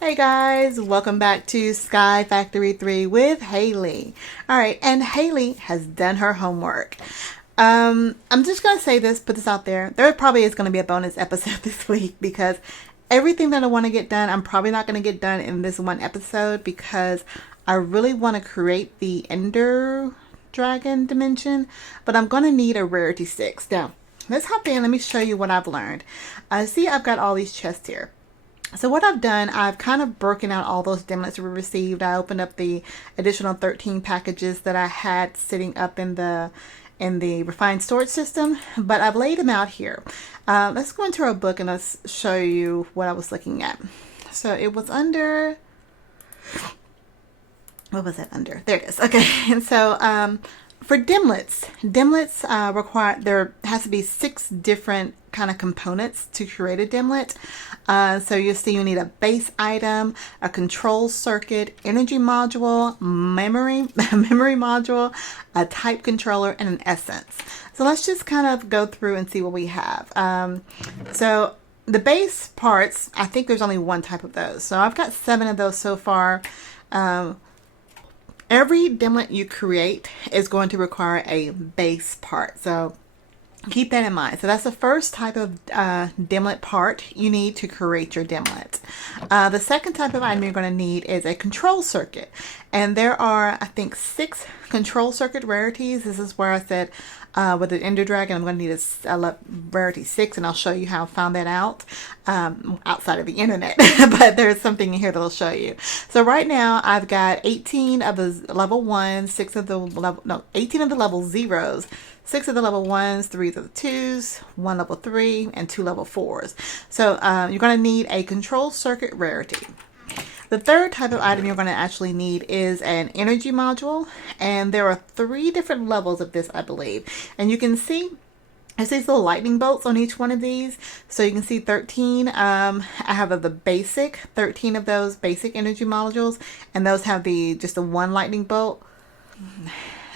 Hey guys, welcome back to SkyFactory 3 with Haliee. Alright, and Haliee has done her homework. I'm just going to say this, put this out there. There probably is going to be a bonus episode this week because everything that I want to get done, I'm probably not going to get done in this one episode because I really want to create the Ender Dragon dimension, but I'm going to need a rarity 6. Now, let's hop in. Let me show you what I've learned. See, I've got all these chests here. So what I've done, I've kind of broken out all those Dimlets we received. I opened up the additional 13 packages that I had sitting up in the refined storage system, but I've laid them out here. Let's go into our book and let's show you what I was looking at. So it was under, what was it under? There it is. Okay, and so for Dimlets require, there has to be 6 different kind of components to create a Dimlet. So you'll see you need a base item, a control circuit, energy module, memory module, a type controller, and an essence. So let's just kind of go through and see what we have. So the base parts, I think there's only one type of those. So I've got 7 of those so far. Every Dimlet you create is going to require a base part. So keep that in mind. So that's the first type of Dimlet part you need to create your Dimlet. The second type of item you're going to need is a control circuit. And there are, I think, 6 control circuit rarities. This is where I said with the Ender Dragon, I'm going to need a rarity 6, and I'll show you how I found that out outside of the internet. But there's something in here that'll show you. So right now, I've got 18 of the level 1, 6 of the level, no, 18 of the level 0s, 6 of the level 1s, 3 of the 2s, 1 level 3, and 2 level 4s. So you're going to need a control circuit rarity. The third type of item you're going to actually need is an energy module, and there are 3 different levels of this, I believe. And you can see there's these little lightning bolts on each one of these. So you can see 13. I have the basic 13 of those basic energy modules, and those have just the 1 lightning bolt.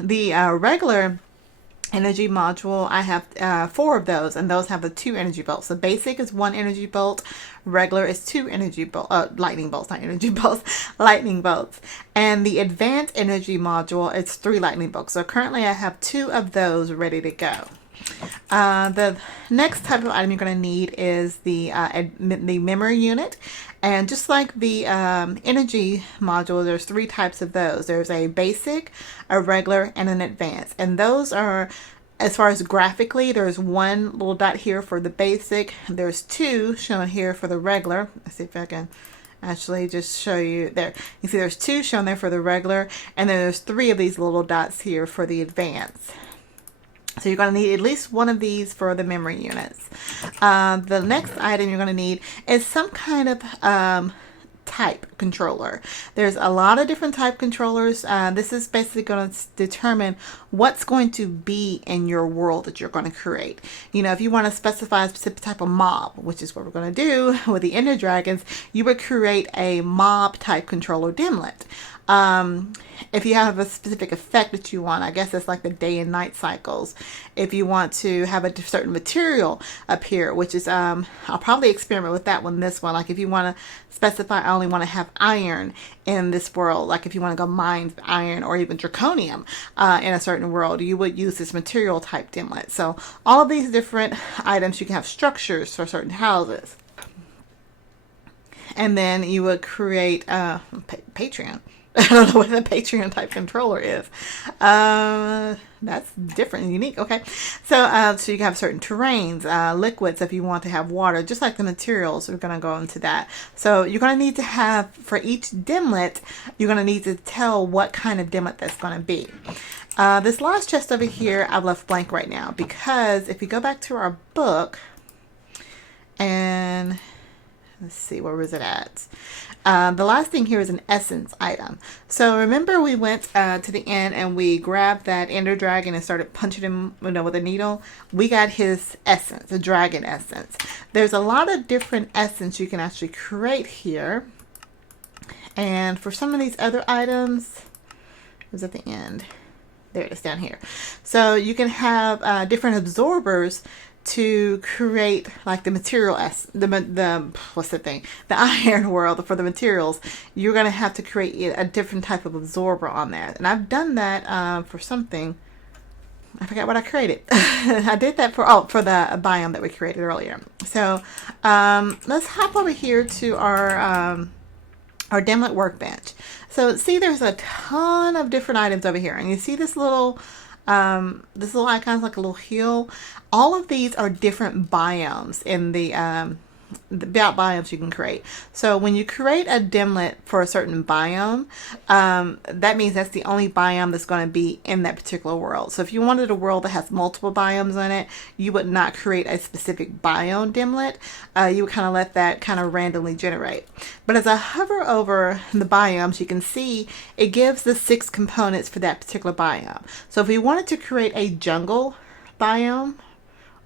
The regular energy module, I have 4 of those, and those have the 2 energy bolts. The basic is 1 energy bolt, regular is 2 energy lightning bolts, not energy bolts, lightning bolts. And the advanced energy module, it's 3 lightning bolts. So currently I have 2 of those ready to go. The next type of item you're going to need is the memory unit. And just like the energy module, there's 3 types of those. There's a basic, a regular, and an advanced. And those are, as far as graphically, there's 1 little dot here for the basic. There's 2 shown here for the regular. Let's see if I can actually just show you there. You see there's 2 shown there for the regular, and then there's 3 of these little dots here for the advanced. So you're going to need at least 1 of these for the memory units. The next item you're going to need is some kind of type controller. There's a lot of different type controllers. This is basically going to determine what's going to be in your world that you're going to create. You know, if you want to specify a specific type of mob, which is what we're going to do with the Ender Dragons, you would create a mob type controller Dimlet. If you have a specific effect that you want, I guess it's like the day and night cycles. If you want to have a certain material appear, which is, I'll probably experiment with that one, this one. Like if you want to specify, I only want to have iron in this world. Like if you want to go mine iron or even draconium in a certain world, you would use this material type Dimlet. So all of these different items, you can have structures for certain houses. And then you would create Patreon. I don't know what the Patreon type controller is. That's different and unique. Okay. So, so you can have certain terrains, liquids if you want to have water, just like the materials. We're going to go into that. So you're going to need to have, for each Dimlet, you're going to need to tell what kind of Dimlet that's going to be. This last chest over here, I've left blank right now because if you go back to our book and let's see, where was it at? The last thing here is an essence item. So remember we went to the end and we grabbed that Ender Dragon and started punching him, with a needle. We got his essence, a dragon essence. There's a lot of different essence you can actually create here. And for some of these other items, it was at the end. There it is down here. So you can have different absorbers to create like the material the what's the thing, the iron world for the materials, you're going to have to create a different type of absorber on that. And I've done that for something. I forgot what I created. I did that for the biome that we created earlier. So let's hop over here to our Dimlet workbench. So see, there's a ton of different items over here, and you see this little icon is like a little hill. All of these are different biomes in the biomes you can create. So when you create a Dimlet for a certain biome, that means that's the only biome that's going to be in that particular world. So if you wanted a world that has multiple biomes in it, you would not create a specific biome Dimlet. You would kind of let that kind of randomly generate. But as I hover over the biomes, you can see it gives the 6 components for that particular biome. So if we wanted to create a jungle biome,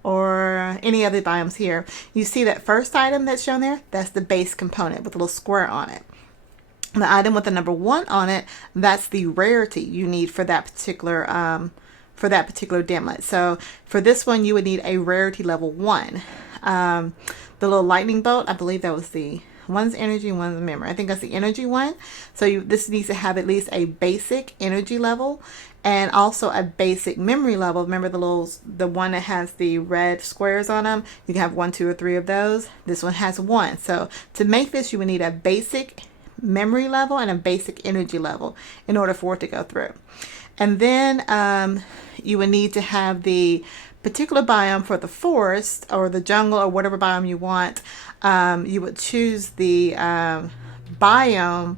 or any other biomes here, you see that first item that's shown there, that's the base component with a little square on it. The item with the number 1 on it, that's the rarity you need for that particular Dimlet. So for this one, you would need a rarity level 1. The little lightning bolt, I believe that was one's energy, one's memory. I think that's the energy one. So this needs to have at least a basic energy level and also a basic memory level. Remember the one that has the red squares on them? You can have 1, 2, or 3 of those. This one has 1. So to make this, you would need a basic memory level and a basic energy level in order for it to go through. And then you would need to have the particular biome for the forest or the jungle or whatever biome you want. You would choose the biome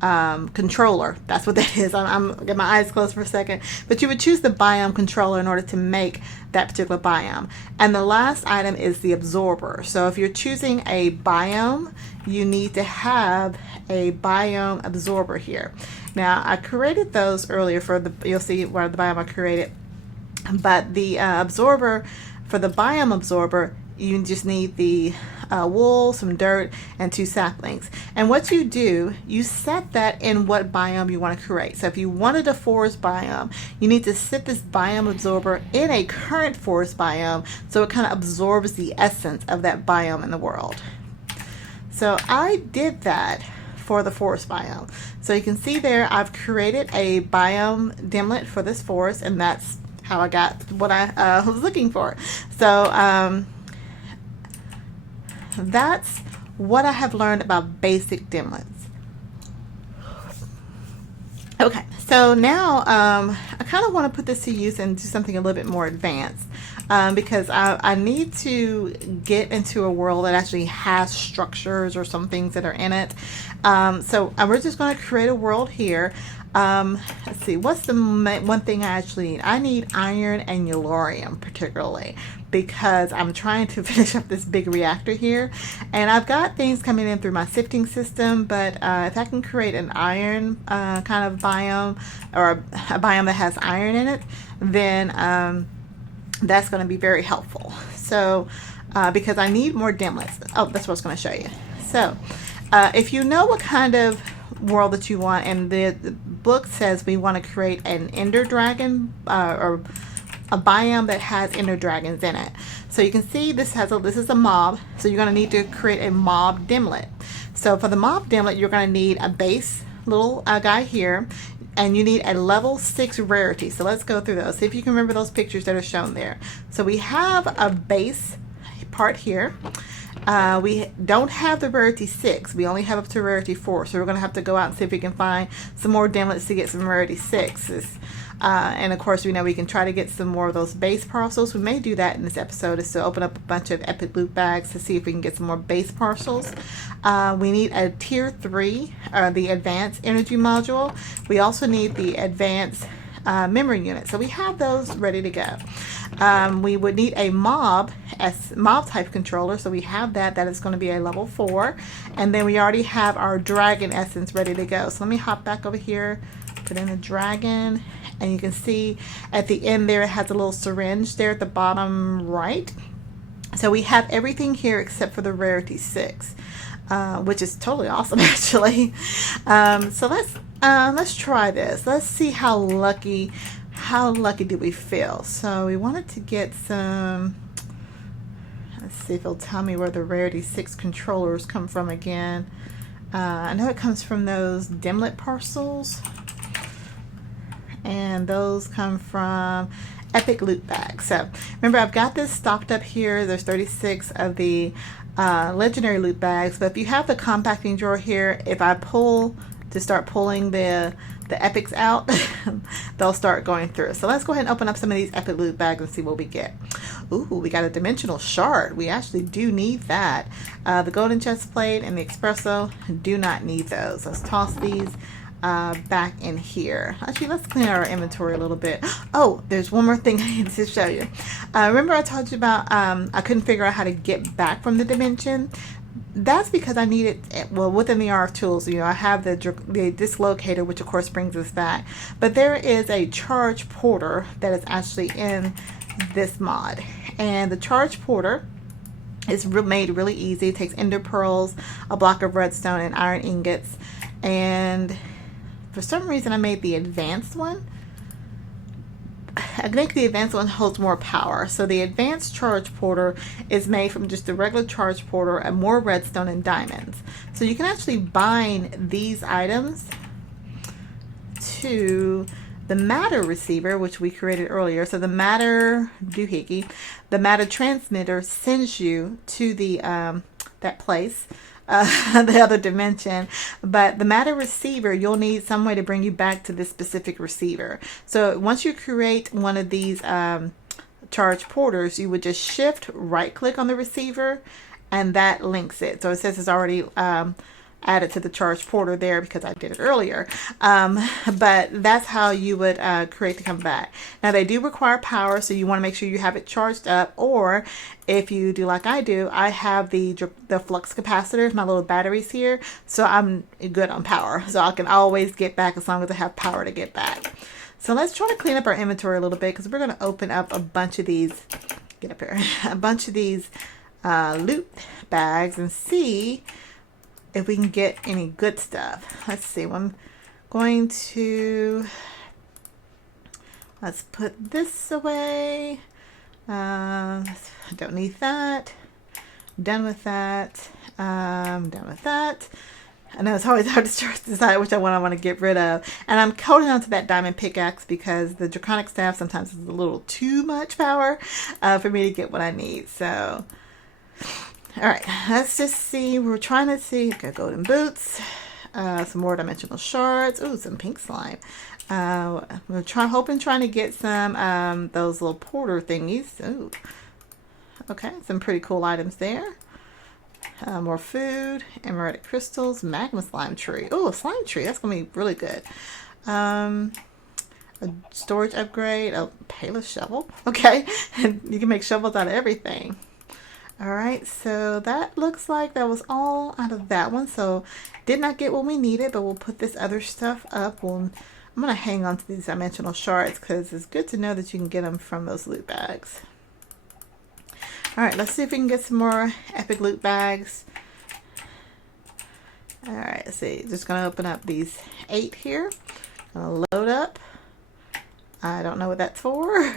controller. That's what that is. I'm got my eyes closed for a second, but you would choose the biome controller in order to make that particular biome. And the last item is the absorber. So if you're choosing a biome, you need to have a biome absorber here. Now I created those earlier you'll see where the biome I created, but the absorber for the biome absorber, you just need the wool, some dirt, and 2 saplings. And what you do, you set that in what biome you want to create. So if you wanted a forest biome, you need to set this biome absorber in a current forest biome so it kind of absorbs the essence of that biome in the world. So I did that for the forest biome. So you can see there I've created a biome Dimlet for this forest, and that's how I got what I was looking for. So that's what I have learned about basic Dimlets. Okay, so now I kind of want to put this to use and do something a little bit more advanced because I need to get into a world that actually has structures or some things that are in it. So we're just going to create a world here. Let's see, what's the one thing I actually need? I need iron and yellorium particularly because I'm trying to finish up this big reactor here, and I've got things coming in through my sifting system, but if I can create an iron kind of biome or a biome that has iron in it, then that's going to be very helpful. So because I need more Dimlets. Oh, that's what I was going to show you. So if you know what kind of world that you want, and the book says we want to create an ender dragon or a biome that has ender dragons in it. So you can see this is a mob, so you're going to need to create a mob Dimlet. So for the mob Dimlet, you're going to need a base little guy here, and you need a level 6 rarity. So let's go through those. See if you can remember those pictures that are shown there. So we have a base part here. We don't have the rarity 6. We only have up to rarity 4. So we're going to have to go out and see if we can find some more Dimlets to get some rarity 6s. And of course, we know we can try to get some more of those base parcels. We may do that in this episode, is to open up a bunch of epic loot bags to see if we can get some more base parcels. We need a tier 3, the advanced energy module. We also need the advanced memory unit. So we have those ready to go. We would need a mob type controller. So we have that. That is going to be a level 4. And then we already have our dragon essence ready to go. So let me hop back over here, put in a dragon, and you can see at the end there it has a little syringe there at the bottom right. So we have everything here except for the rarity 6, which is totally awesome actually. So let's try this. Let's see how lucky do we feel. So we wanted to get some, Let's see if it'll tell me where the Rarity 6 controllers come from again. I know it comes from those Dimlet parcels. And those come from Epic Loot Bags. So remember, I've got this stocked up here. There's 36 of the legendary loot bags. But if you have the compacting drawer here, if I pull to start pulling the epics out, they'll start going through. So let's go ahead and open up some of these epic loot bags and see what we get. Ooh, we got a dimensional shard. We actually do need that. The golden chest plate and the espresso, do not need those. Let's toss these back in here. Actually, let's clean out our inventory a little bit. Oh, there's one more thing I need to show you. Remember I told you about I couldn't figure out how to get back from the dimension. That's because I needed, well, within the RF tools, you know, I have the dislocator, which of course brings us back. But there is a charge porter that is actually in this mod. And the charge porter is made really easy. It takes ender pearls, a block of redstone, and iron ingots. And for some reason I made the advanced one. I think the advanced one holds more power. So the advanced charge porter is made from just the regular charge porter and more redstone and diamonds. So you can actually bind these items to the matter receiver, which we created earlier. So the matter doohickey, the matter transmitter sends you to the that place. The other dimension, but the matter receiver, you'll need some way to bring you back to this specific receiver. So once you create one of these charge porters, you would just shift right click on the receiver and that links it. So it says it's already added to the charge porter there because I did it earlier. But that's how you would create to come back. Now they do require power, so you want to make sure you have it charged up, or if you do like I do, I have the flux capacitors, my little batteries here, so I'm good on power. So I can always get back as long as I have power to get back. So let's try to clean up our inventory a little bit because we're going to open up a bunch of these, get up here, a bunch of these loot bags and see if we can get any good stuff. Let's see. I'm going to, let's put this away. I don't need that. Done with that. Done with that. I know it's always hard to decide which one I want to get rid of. And I'm holding on to that diamond pickaxe because the draconic staff sometimes is a little too much power for me to get what I need. So all right, let's just see. We're trying to see. Got golden boots, some more dimensional shards. Ooh, some pink slime. We're trying to get some those little porter thingies. Ooh, okay, some pretty cool items there. More food, emerald crystals, magma slime tree. Ooh, a slime tree. That's gonna be really good. A storage upgrade. A payless shovel. Okay, and you can make shovels out of everything. All right, so that looks like that was all out of that one. So did not get what we needed, but we'll put this other stuff up. I'm going to hang on to these dimensional shards because it's good to know that you can get them from those loot bags. All right, let's see if we can get some more epic loot bags. All right, let's see. Just going to open up these 8 here. Gonna load up. I don't know what that's for.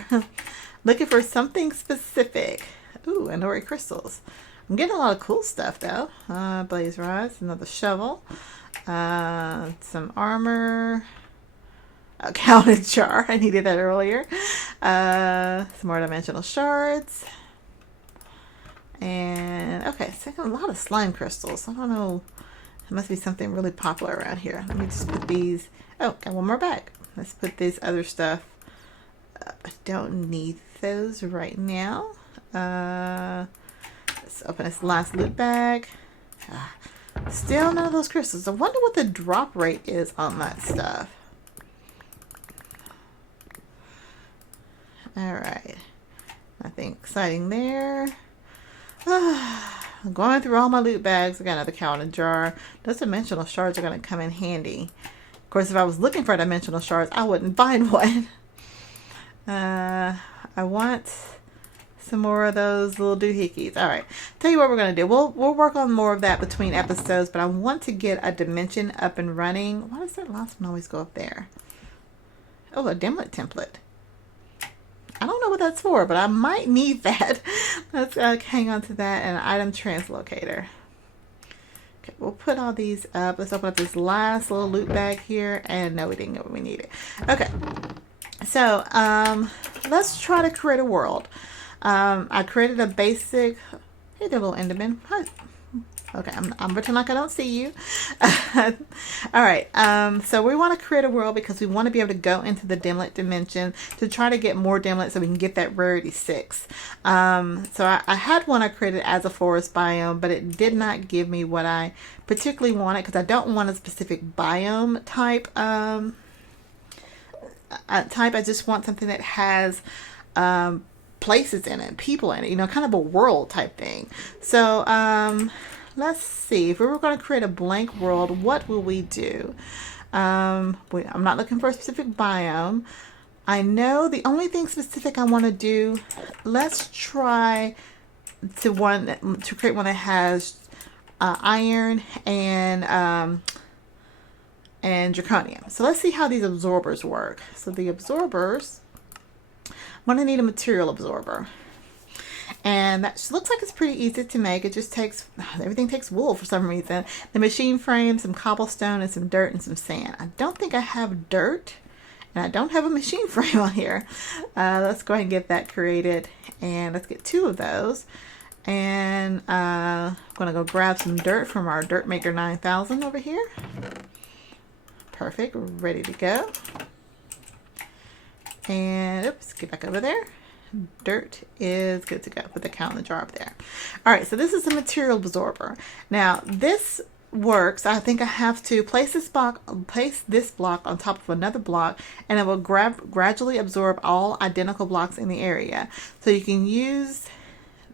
Looking for something specific. Ooh, Andori crystals. I'm getting a lot of cool stuff though. Blaze rods, another shovel, some armor, a counted jar. I needed that earlier. Some more dimensional shards. And okay, so I got a lot of slime crystals. I don't know. It must be something really popular around here. Let me just put these. Oh, got one more bag. Let's put this other stuff. I don't need those right now. Let's open this last loot bag. Still none of those crystals. I wonder what the drop rate is on that stuff. All right, nothing exciting there. I'm going through all my loot bags. I got another counted jar. Those dimensional shards are going to come in handy. Of course, if I was looking for dimensional shards, I wouldn't find one. I want some more of those little doohickeys. All right, tell you what we're gonna do. We'll work on more of that between episodes, but I want to get a dimension up and running. Why does that last one always go up there? Oh, a Dimlet template. I don't know what that's for, but I might need that. Let's hang on to that, and an item translocator. Okay, we'll put all these up. Let's open up this last little loot bag here, and no, we didn't get what we needed. Okay, so let's try to create a world. I created a basic. Hey there, little Enderman. Hi. Okay, I'm pretending like I don't see you. All right, so we want to create a world because we want to be able to go into the Dimlet dimension to try to get more Dimlets so we can get that rarity 6. So I had one I created as a forest biome, but it did not give me what I particularly wanted because I don't want a specific biome type. I just want something that has places in it, people in it, you know, kind of a world type thing. So let's see, if we were going to create a blank world, what will we do? I'm not looking for a specific biome. I know the only thing specific I want to do, let's try to create one that has iron and zirconium. So let's see how these absorbers work. So the absorbers, I'm going to need a material absorber. And that looks like it's pretty easy to make. It just takes, everything takes wool for some reason. The machine frame, some cobblestone, and some dirt and some sand. I don't think I have dirt, and I don't have a machine frame on here. Let's go ahead and get that created, and let's get 2 of those. And I'm going to go grab some dirt from our Dirt Maker 9000 over here. Perfect, ready to go. And oops, get back over there. Dirt is good to go. Put the count in the jar up there. All right, so this is a material absorber. Now this works. I think I have to place this block on top of another block, and it will gradually absorb all identical blocks in the area. So you can use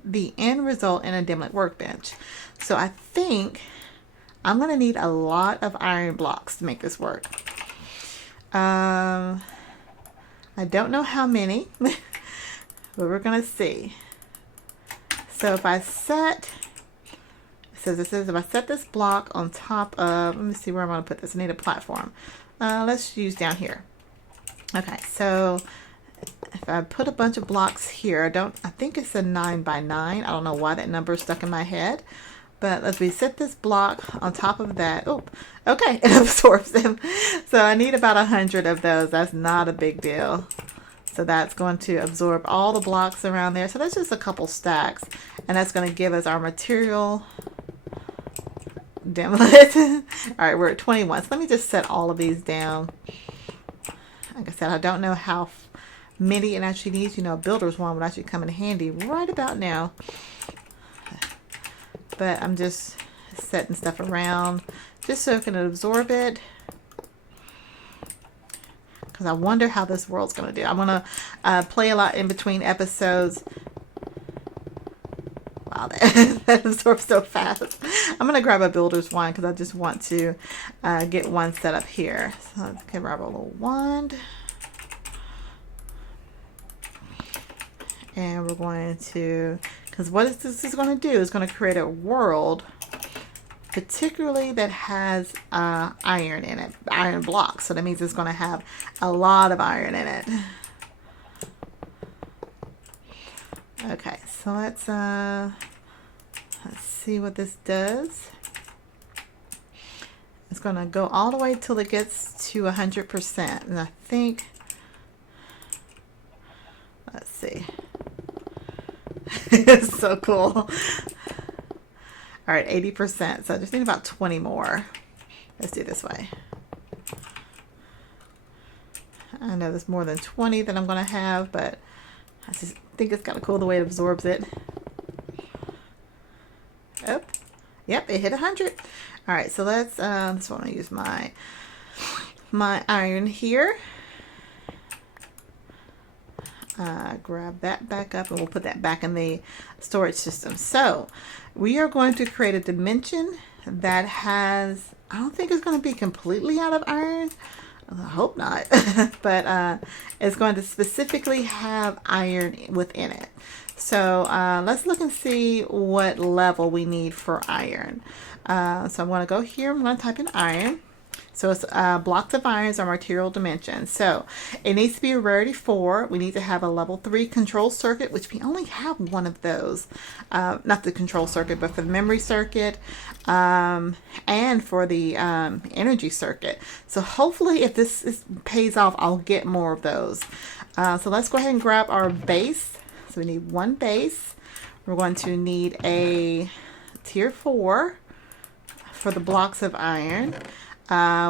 the end result in a Dimlet workbench. So I think I'm going to need a lot of iron blocks to make this work. I don't know how many. But we're going to see. So if I set, it says if I set this block on top of, let me see where I'm going to put this. I need a platform. Let's use down here. Okay, so if I put a bunch of blocks here, I think it's a 9 by 9. I don't know why that number is stuck in my head. But let's set this block on top of that. Oh, okay, it absorbs them. So I need about 100 of those. That's not a big deal. So that's going to absorb all the blocks around there. So that's just a couple stacks. And that's going to give us our material Dimlet. All right, we're at 21. So let me just set all of these down. Like I said, I don't know how many it actually needs. You know, a builder's one would actually come in handy right about now. But I'm just setting stuff around just so it can absorb it. Because I wonder how this world's going to do. I'm going to play a lot in between episodes. Wow, that absorbs so fast. I'm going to grab a builder's wand because I just want to get one set up here. So I can grab a little wand. And we're going to, because what this is going to do is going to create a world particularly that has iron in it, iron blocks. So that means it's going to have a lot of iron in it. Okay, so let's see what this does. It's going to go all the way till it gets to 100%, and I think, let's see. It's so cool. All right, 80%. So I just need about 20 more. Let's do it this way. I know there's more than 20 that I'm going to have, but I just think it's kind of cool the way it absorbs it. Oh, yep, it hit 100. All right, so let's, this one I use my iron here. Grab that back up, and we'll put that back in the storage system. So we are going to create a dimension that has, I don't think it's going to be completely out of iron. I hope not. But it's going to specifically have iron within it. So let's look and see what level we need for iron. So I'm going to go here. I'm going to type in iron. So it's blocks of irons or material dimensions. So it needs to be a rarity 4. We need to have a level 3 control circuit, which we only have one of those. Not the control circuit, but for the memory circuit and for the energy circuit. So hopefully if this pays off, I'll get more of those. So let's go ahead and grab our base. So we need one base. We're going to need a tier 4 for the blocks of iron.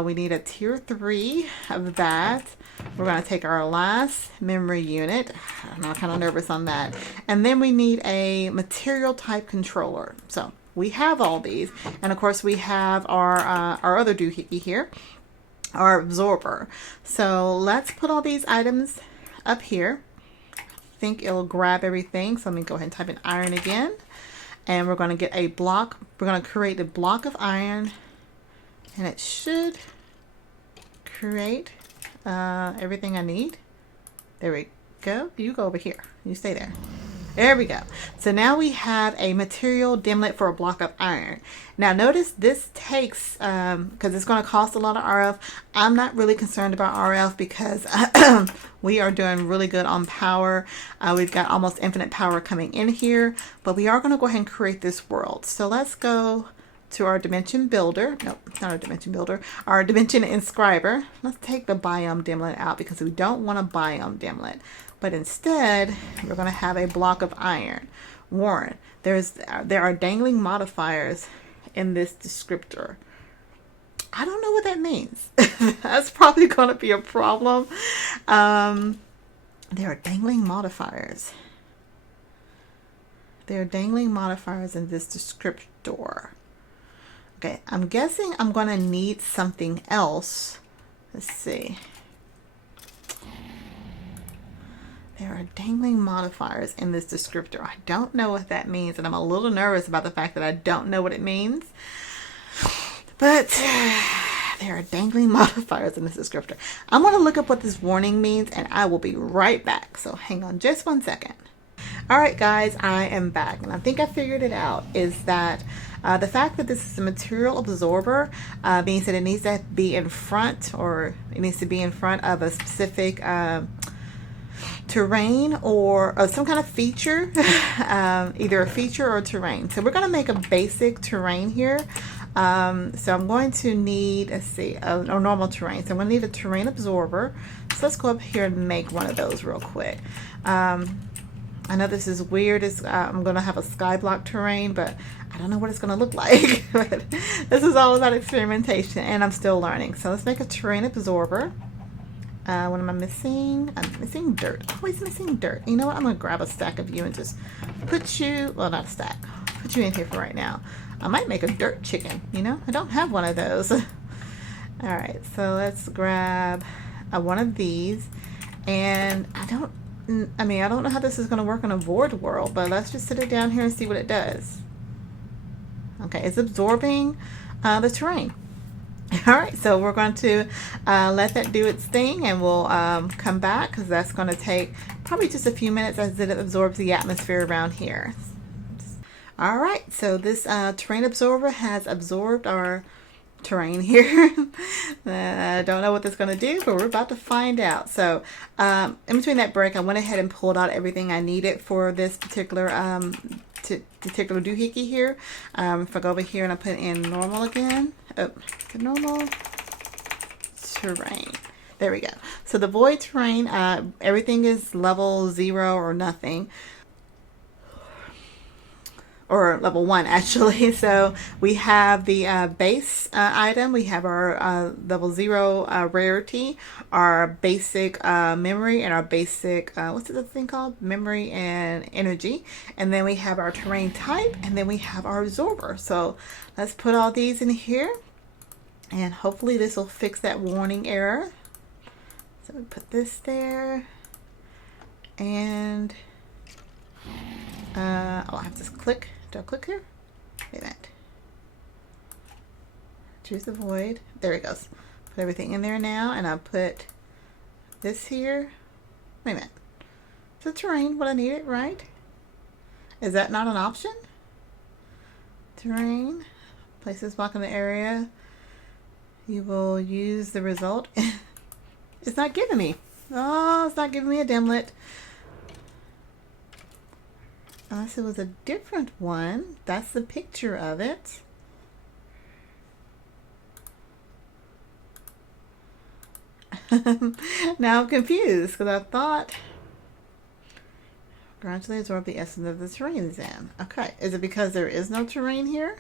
We need a tier 3 of that. We're going to take our last memory unit. I'm kind of nervous on that. And then we need a material type controller. So we have all these. And of course we have our other doohickey here, our absorber. So let's put all these items up here. I think it'll grab everything. So let me go ahead and type in iron again. And we're going to get a block. We're going to create a block of iron. And it should create everything I need. There we go. You go over here. You stay there. There we go. So now we have a material dimlet for a block of iron. Now notice this takes, because it's going to cost a lot of RF. I'm not really concerned about RF because we are doing really good on power. We've got almost infinite power coming in here, but we are going to go ahead and create this world. So let's go to our dimension builder. Nope, not our dimension builder. Our dimension inscriber. Let's take the biome dimlet out because we don't want a biome dimlet. But instead, we're going to have a block of iron. Warren, there are dangling modifiers in this descriptor. I don't know what that means. That's probably going to be a problem. There are dangling modifiers. There are dangling modifiers in this descriptor. Okay, I'm guessing I'm going to need something else. Let's see. There are dangling modifiers in this descriptor. I don't know what that means, and I'm a little nervous about the fact that I don't know what it means. But there are dangling modifiers in this descriptor. I'm going to look up what this warning means, and I will be right back. So hang on just one second. All right, guys, I am back, and I think I figured it out. Is that the fact that this is a material absorber means that it needs to be in front, or it needs to be in front of a specific terrain or some kind of feature, either a feature or terrain. So we're going to make a basic terrain here. So I'm going to need, let's see, a normal terrain. So I'm going to need a terrain absorber. So let's go up here and make one of those real quick. I know this is weird. I'm going to have a skyblock terrain, but I don't know what it's going to look like. But this is all about experimentation, and I'm still learning. So let's make a terrain absorber. What am I missing? I'm missing dirt. Always missing dirt. You know what? I'm going to grab a stack of you and just put you, well, not a stack, put you in here for right now. I might make a dirt chicken, you know? I don't have one of those. All right, so let's grab one of these. And I don't know how this is going to work in a void world, but let's just sit it down here and see what it does. Okay, it's absorbing the terrain. All right, so we're going to let that do its thing, and we'll come back because that's going to take probably just a few minutes as it absorbs the atmosphere around here. All right, so this terrain absorber has absorbed our terrain here. I don't know what that's going to do, but we're about to find out. So in between that break, I went ahead and pulled out everything I needed for this particular doohickey here. If I go over here and I put in normal again, normal terrain. There we go. So the void terrain, everything is level 0 or nothing. Or level 1 actually. So we have the base item, we have our level 0 rarity, our basic memory, and our basic what's the thing called, memory and energy, and then we have our terrain type, and then we have our absorber. So let's put all these in here, and hopefully this will fix that warning error. So we put this there, and I'll have to click. Do I click here? Wait a minute. Choose the void. There it goes. Put everything in there now, and I'll put this here. Wait a minute. It's the terrain, what I needed, right? Is that not an option? Terrain. Place this block in the area. You will use the result. It's not giving me. Oh, it's not giving me a Dimlet. Unless it was a different one. That's the picture of it. Now I'm confused because I thought gradually absorb the essence of the terrain then. Okay, is it because there is no terrain here?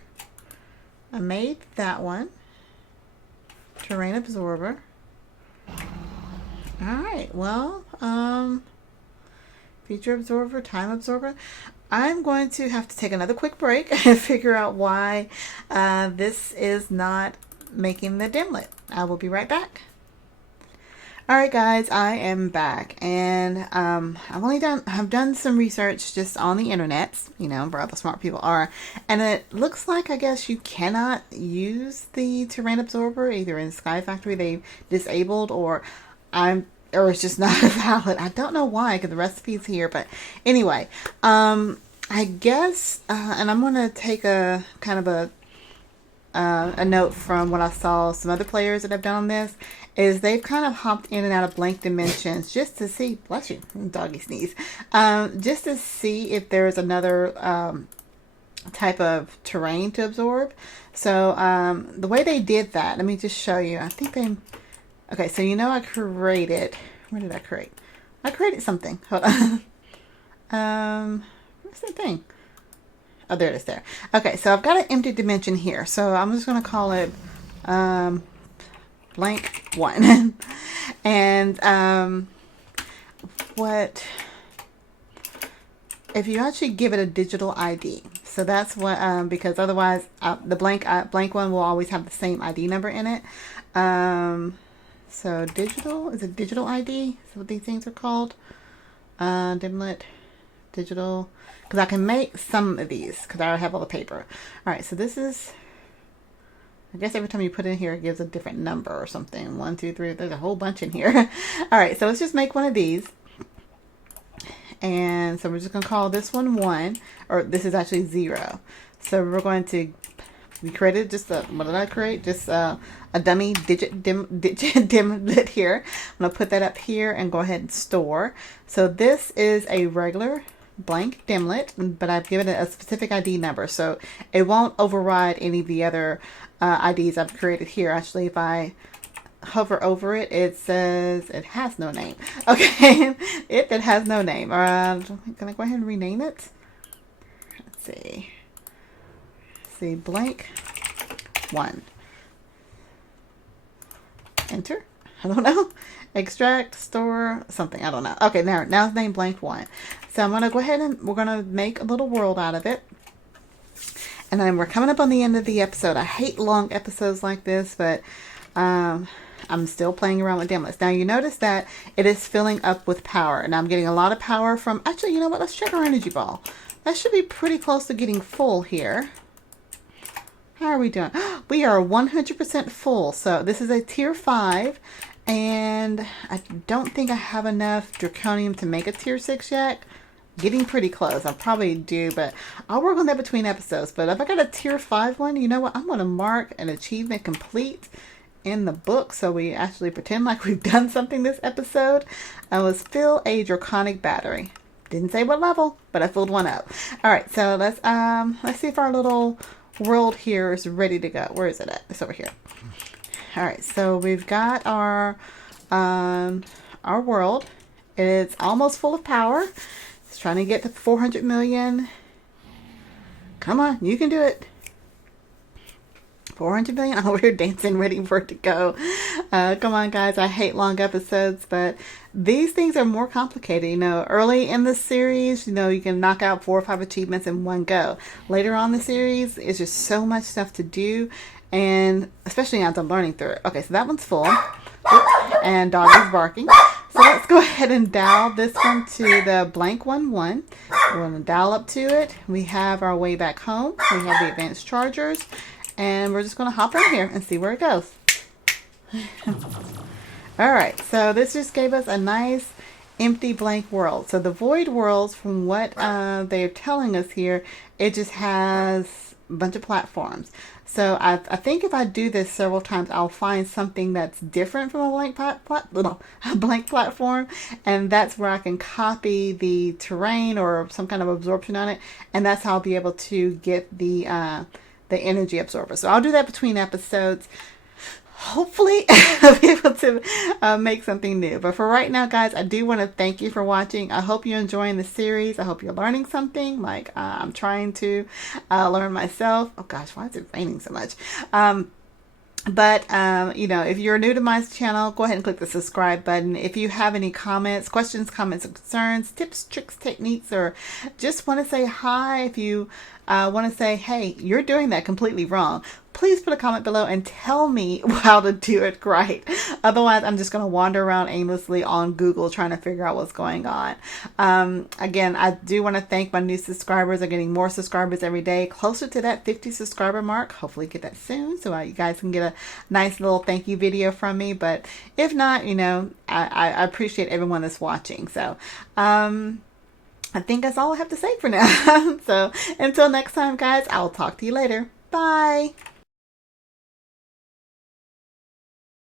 I made that one. Terrain absorber. Alright, well, feature absorber, time absorber. I'm going to have to take another quick break and figure out why this is not making the Dimlet. I will be right back. Alright guys, I am back, and I've done some research just on the internet, you know, where all the smart people are, and it looks like, I guess, you cannot use the terrain absorber either in SkyFactory. They disabled, or it's just not valid. I don't know why, because the recipe's here, but anyway, I guess, and I'm going to take a kind of a note from what I saw some other players that have done on this, is they've kind of hopped in and out of blank dimensions just to see, bless you, doggy sneeze, just to see if there's another type of terrain to absorb. So the way they did that, let me just show you. I think they, okay, so you know I created, where did I create? I created something. Hold on. What's that thing? Oh, there it is there. Okay, so I've got an empty dimension here. So I'm just going to call it blank 1. And what, if you actually give it a digital ID. So that's what, because otherwise the blank one will always have the same ID number in it. So digital, is it digital ID? Is what these things are called? Dimlet, digital. Because I can make some of these because I already have all the paper. All right, so this is, I guess every time you put in here, it gives a different number or something. 1, 2, 3, there's a whole bunch in here. All right, so let's just make one of these. And so we're just going to call this one 1, or this is actually 0. So we're going to, we created just a, what did I create? Just a dummy dimlet here. I'm going to put that up here and go ahead and store. So this is a regular blank Dimlet, but I've given it a specific ID number, so it won't override any of the other IDs I've created here. Actually, if I hover over it, it says it has no name. Okay, it has no name. Can I go ahead and rename it? Let's see. See, blank 1. Enter. I don't know. Extract, store, something. I don't know. Okay, now it's named blank 1. So I'm going to go ahead and we're going to make a little world out of it. And then we're coming up on the end of the episode. I hate long episodes like this, but I'm still playing around with Dimlets. Now you notice that it is filling up with power. And I'm getting a lot of power from, actually, you know what? Let's check our energy ball. That should be pretty close to getting full here. How are we doing? We are 100% full. So this is a tier 5. And I don't think I have enough draconium to make a tier 6 yet. Getting pretty close. I'll probably do, but I'll work on that between episodes. But if I got a tier 5 one, you know what? I'm going to mark an achievement complete in the book, so we actually pretend like we've done something this episode. I was fill a draconic battery. Didn't say what level, but I filled one up. All right, so let's see if our little world here is ready to go. Where is it at? It's over here. All right, so we've got our world. It's almost full of power. It's trying to get to 400 million. Come on, you can do it. 400 million. Oh, we're dancing, ready for it to go. Come on, guys. I hate long episodes, but these things are more complicated. You know, early in the series, you know, you can knock out 4 or 5 achievements in one go. Later on in the series, it's just so much stuff to do. And especially as I'm learning through it. Okay, so that one's full. And dog is barking. So let's go ahead and dial this one to the blank 1 1. We're going to dial up to it. We have our way back home. We have the advanced chargers. And we're just going to hop in here and see where it goes. Alright, so this just gave us a nice empty blank world. So the void worlds, from what they're telling us here, it just has bunch of platforms. So I think if I do this several times, I'll find something that's different from a blank platform, and that's where I can copy the terrain or some kind of absorption on it, and that's how I'll be able to get the energy absorber. So I'll do that between episodes. Hopefully I'll be able to make something new. But for right now, guys, I do want to thank you for watching. I hope you're enjoying the series. I hope you're learning something, like I'm trying to learn myself. Oh gosh, why is it raining so much? You know, if you're new to my channel, go ahead and click the subscribe button. If you have any comments, questions, comments, or concerns, tips, tricks, techniques, or just want to say hi, if you want to say, hey, you're doing that completely wrong, please put a comment below and tell me how to do it right. Otherwise, I'm just going to wander around aimlessly on Google trying to figure out what's going on. Again, I do want to thank my new subscribers. I'm getting more subscribers every day, closer to that 50 subscriber mark. Hopefully get that soon so you guys can get a nice little thank you video from me. But if not, you know, I appreciate everyone that's watching. So, I think that's all I have to say for now. So until next time, guys, I'll talk to you later. Bye.